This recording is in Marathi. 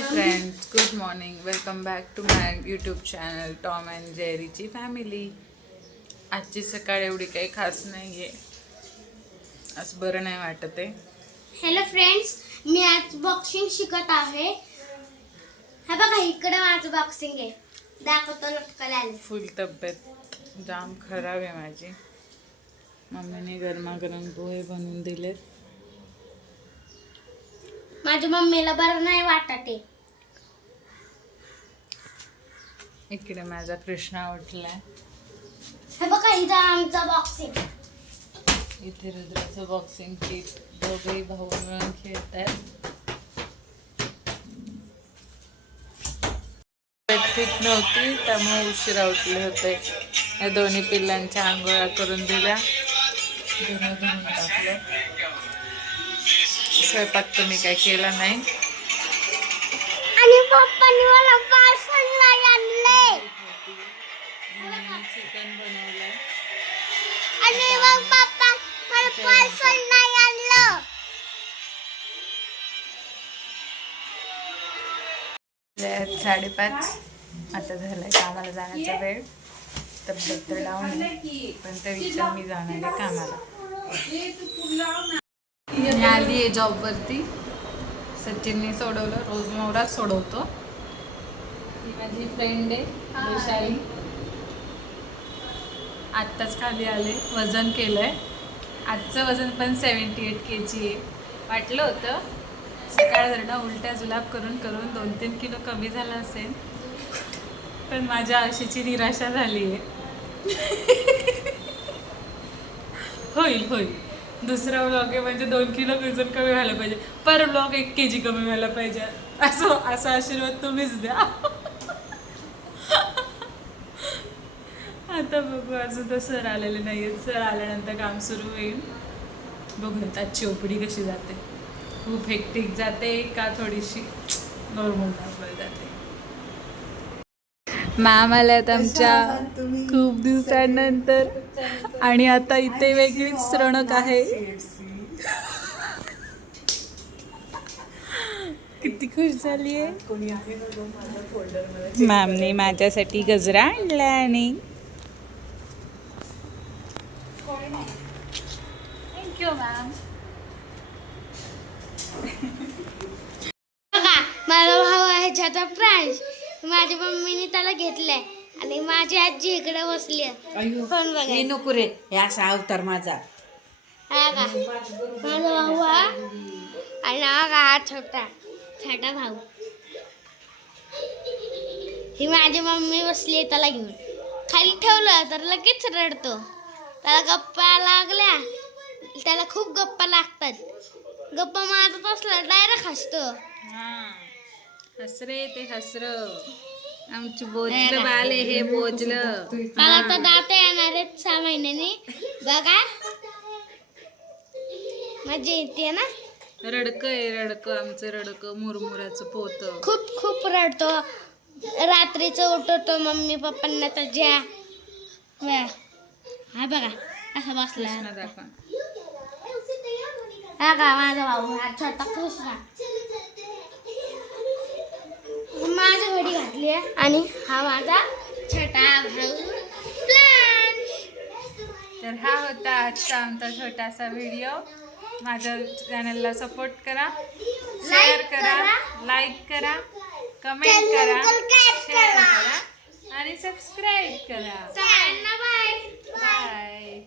Hi friends good morning welcome back to my YouTube channel Tom and जेरीची family आजची सकाळ एवढी काही खास नाही आहे असं बरं नाही वाटत आहे. हॅलो फ्रेंड्स मी आज बॉक्सिंग शिकत आहे. हा बघा इकडे माझं बॉक्सिंग आहे. दाखवतो लटकल आले फुल तब्येत. जाम खराब आहे माझी. मम्मीने गरमागरम पोहे बनवून दिलेत. माझ्या मम्मीला बरं नाही वाटत आहे. इकडे माझा कृष्णा उठलाय. हे बघा इथं आमचं बॉक्सिंग इथे रुद्राचं बॉक्सिंग किट दोघेही भाऊ मिळून खेळत आहेत ठीक नव्हती त्यामुळे उशिरा उठले होते. या दोन्ही पिल्लांच्या आंघोळ्या करून दिल्या. धुणं धुवून टाकलं. स्वयंपाक तर मी काही केला नाही? आणि पप्पांनी मला पार्सल नाही आणले चिकन बनवलंय. आणि मग पप्पा मला पार्सल नाही आणलं. वेळ साडेपाच. आता झालाय कामाला जाण्याचा वेळ. तब्येत तर डाऊन आहे. पण तरी पण मी जाणार आहे कामाला. मी आली आहे जॉबवरती सचिनने सोडवलं. रोज नवराच सोडवतो. ही माझी फ्रेंड आहे वैशाली. आत्ताच खाली आले वजन केलंय. आजचं वजन पण सेवन्टी एट के जी आहे. वाटलं होतं सकाळ जरा उलट्या जुलाब करून करून दोन तीन किलो कमी झाला असेल पण माझ्या आशेची निराशा झाली आहे. होईल होईल. दुसरा ब्लॉग आहे म्हणजे दोन किलो वजन कमी व्हायला पाहिजे. पर ब्लॉग एक के जी कमी व्हायला पाहिजे. असं असा आशीर्वाद तुम्हीच द्या. आता बघू अजून तर सर आलेले नाही आहेत सर आल्यानंतर काम सुरू होईल. बघूयात आजची ओपडी कशी जाते. खूप हेक्टिक जाते का थोडीशी? नॉर्मल नॉर्मल जाते. मॅम आल्यात आमच्या खूप दिवसांनंतर. आणि आता इथे वेगळीच रौनक आहे. किती खुश झाली आहे मॅमने माझ्यासाठी गजरा आणला आणि थँक्यू मॅम बघा माझा भाऊ आहे छाता प्रांश माझ्या मम्मीने त्याला घेतलंय. आणि माझी आजी इकडे बसली आहे. अयो फोन हे बघा नको रे हे असा अवतार माझा. हा का? माझा भाऊ हा. आणि हा का हा छोटा छोटा भाऊ. ही माझी मम्मी बसली आहे त्याला घेऊन. खाली ठेवलं तर लगेच रडतो. त्याला गप्पा लागल्या. त्याला खूप गप्पा लागतात. गप्पा मारत असला डायरेक्ट हसतो. हसरे ते हसर. आमची बोजलं बाल आहे हे बोजलं मला तर दात येणार आहेत सहा महिन्यानी. बघा. मजा येते ना? रडक आहे रडक. आमचं रडक मुरमुऱ्याचं पोत. खूप खूप रडतो. रात्रीचं उठवतो मम्मी पप्पांना त्याच्या वा. हा बघा. असा बसला. हा का माझा भाऊ हा छोटा कृष्णा. माझी घडी घातली आहे. आणि? हा माझा छोटा भाऊ. तर हा होता आजचा आमचा छोटासा व्हिडिओ. माझ्या चॅनलला सपोर्ट करा. शेअर करा. लाईक करा. कमेंट करा. शेअर करा. आणि सबस्क्राईब करा. बाय